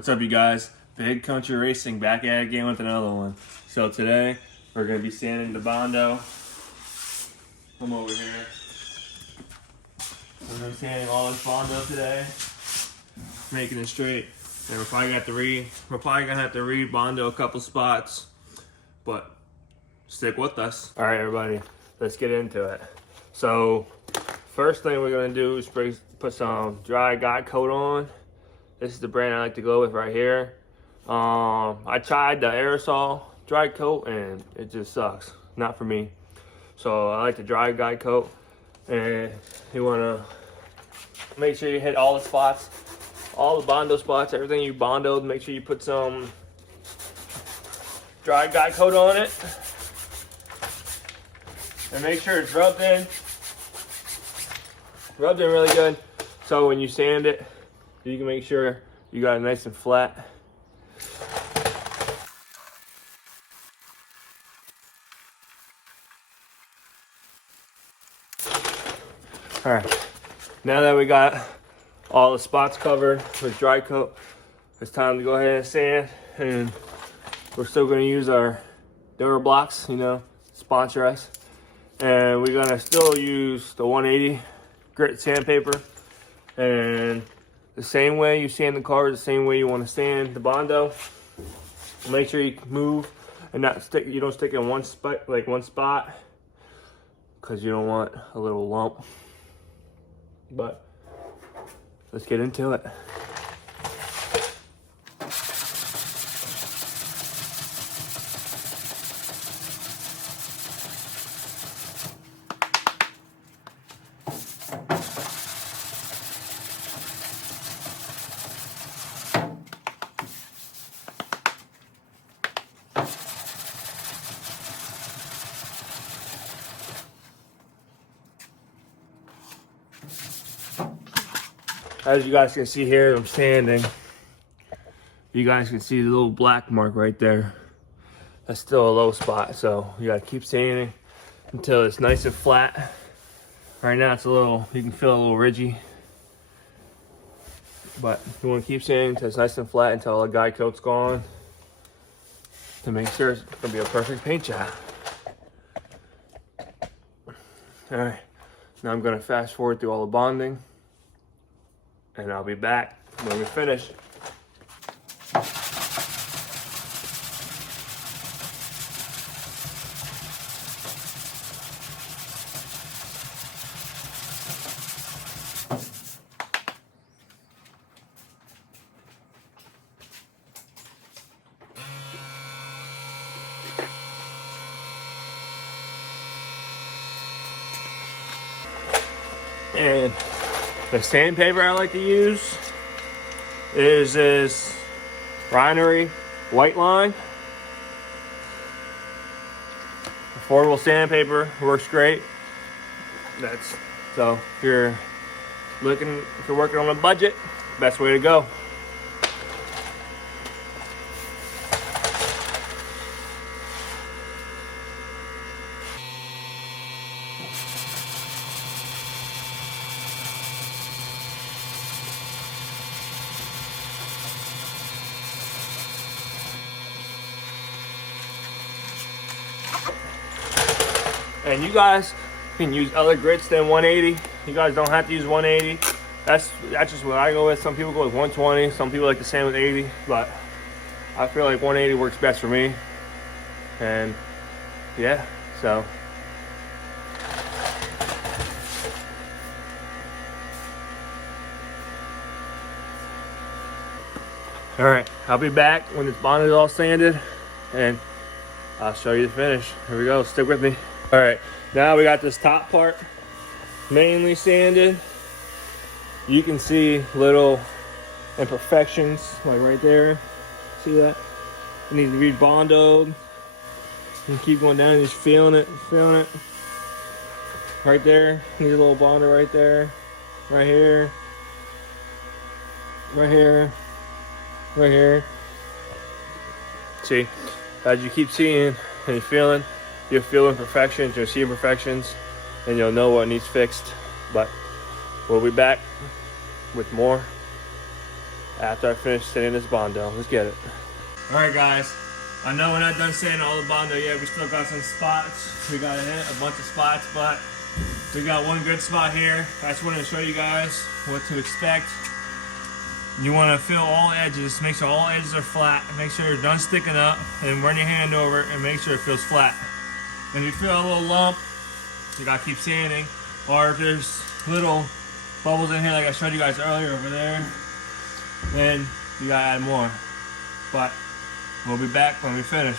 What's up, you guys? Big Country Racing back at it again with another one. So today we're going to be sanding the Bondo. Come over here. We're going to be sanding all this Bondo today, making it straight. And we're probably going to have to read Bondo a couple spots, but stick with us. All right, everybody, let's get into it. So first thing we're going to do is put some dry guide coat on. This is the brand I like to go with right here. I tried the aerosol dry coat and it just sucks. Not for me. So I like the dry guide coat. And you want to make sure you hit all the spots, all the Bondo spots, everything you Bondoed. Make sure you put some dry guide coat on it. And make sure it's rubbed in really good. So when you sand it, you can make sure you got it nice and flat. All right, now that we got all the spots covered with dry coat, it's time to go ahead and sand. And we're still gonna use our Dura blocks, sponsor us. And we're gonna still use the 180 grit sandpaper. And the same way you sand the cars, the same way you want to sand the Bondo. Make sure you move and not stick. You don't stick in one spot, because you don't want a little lump. But let's get into it. As you guys can see here, I'm sanding. You guys can see the little black mark right there. That's still a low spot, so you gotta keep sanding until it's nice and flat. Right now it's you can feel a little ridgy. But you wanna keep sanding until it's nice and flat until all the guide coat's gone, to make sure it's gonna be a perfect paint job. All right, now I'm gonna fast forward through all the bonding, and I'll be back when we finish. And the sandpaper I like to use is this Refinery white line. Affordable sandpaper, works great. So if you're working on a budget, best way to go. And you guys can use other grits than 180. You guys don't have to use 180. That's just what I go with. Some people go with 120. Some people like to sand with 80, but I feel like 180 works best for me. And yeah, so. All right, I'll be back when this bonnet is all sanded, and I'll show you the finish. Here we go, stick with me. All right, now we got this top part mainly sanded. You can see little imperfections, like right there. See that? It needs to be bondoed. You keep going down and just feeling it. Right there, needs a little Bondo right there. Right here. See, as you keep seeing and you're feeling, you'll feel imperfections, you'll see imperfections, and you'll know what needs fixed. But we'll be back with more after I finish sanding this Bondo. Let's get it. Alright guys, I know we're not done sanding all the Bondo yet. We still got some spots. We gotta hit a bunch of spots, but we got one good spot here. I just wanted to show you guys what to expect. You want to fill all edges, make sure all edges are flat, make sure they're done sticking up, and run your hand over it and make sure it feels flat. If you feel a little lump, you gotta keep sanding. Or if there's little bubbles in here like I showed you guys earlier over there, then you gotta add more. But we'll be back when we finish.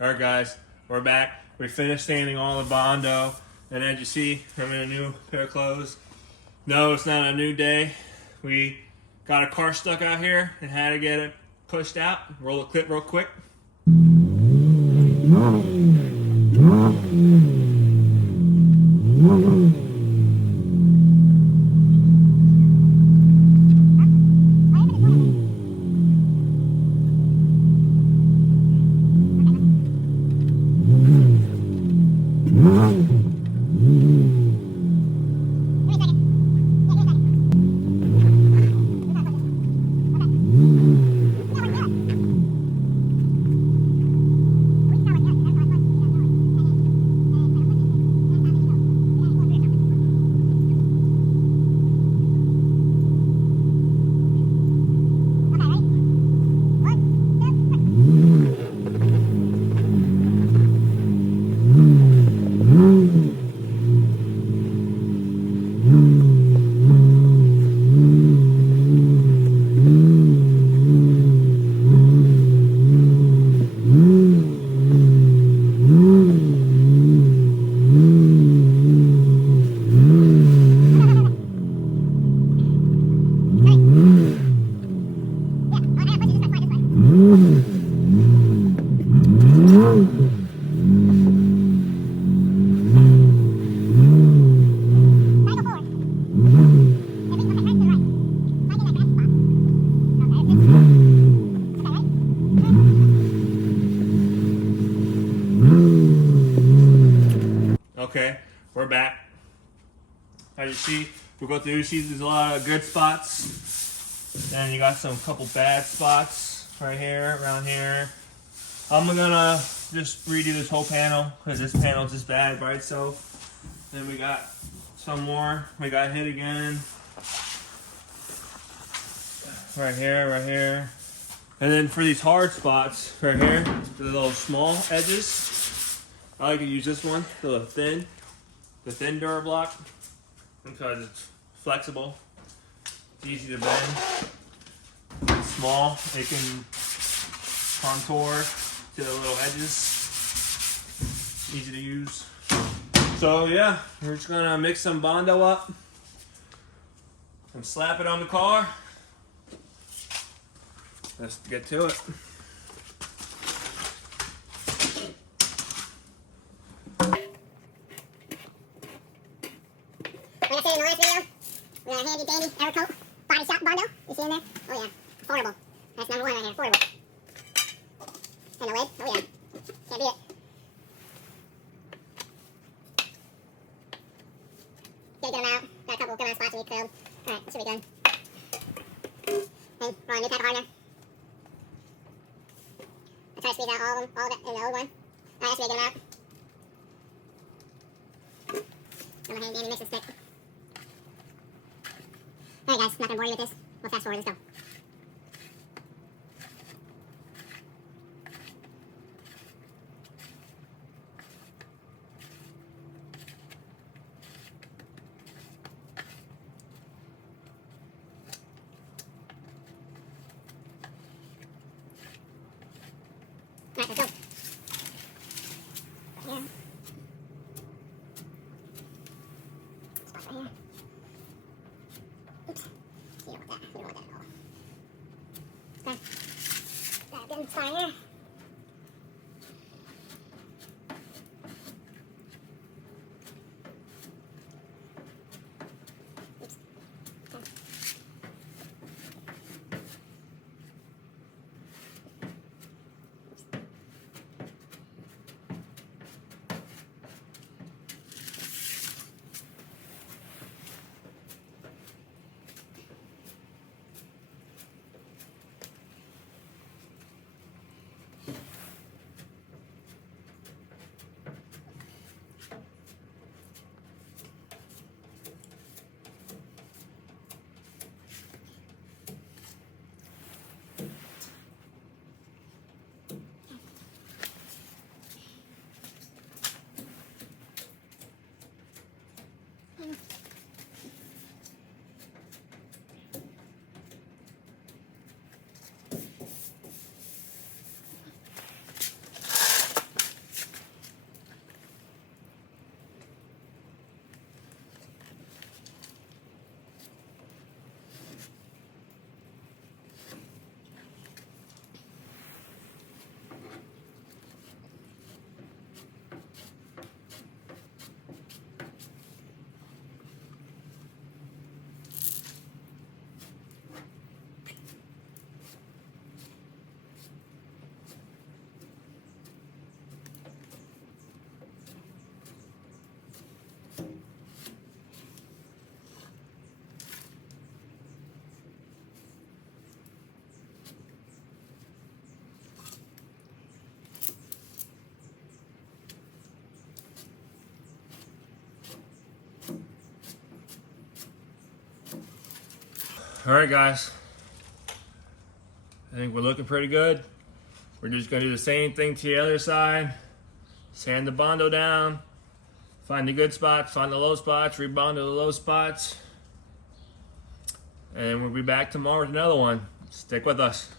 Alright guys, we're back. We finished sanding all the Bondo, and as you see, I'm in a new pair of clothes. No, it's not a new day. We got a car stuck out here and had to get it pushed out. Roll the clip real quick. Okay, we're back. As you see, we'll go through. You see there's a lot of good spots. And you got some couple bad spots right here, around here. I'm gonna just redo this whole panel because this panel is just bad by itself. Then we got some more. We got hit again. Right here, right here. And then for these hard spots right here, the little small edges, I like to use this one, the thin Durablock, because it's flexible, it's easy to bend, it's small, it can contour to the little edges, easy to use. So yeah, we're just gonna mix some Bondo up and slap it on the car. Let's get to it. We're said in the last video, we got a handy dandy Evercoat body shop Bondo. You see in there? Oh yeah, affordable. That's number one right here, affordable. And the lid? Oh yeah, can't beat it. Get a good amount. Got a couple good amount spots to be filled. Alright, this should be good. And we're on a new pack of hardener. I try to squeeze out all of it in the old one. Alright, that should be a good amount. Got my handy dandy mixing stick. Alright guys, I'm not gonna bore you with this. We'll fast forward, let's go. Alright, let's go. Right here. Spot right here. Oops. You don't want that. You don't want that at all. Okay. Got a good spot right here. Oops. Okay. All right, guys. I think we're looking pretty good. We're just gonna do the same thing to the other side. Sand the Bondo down. Find the good spots, find the low spots, rebondo the low spots. And we'll be back tomorrow with another one. Stick with us.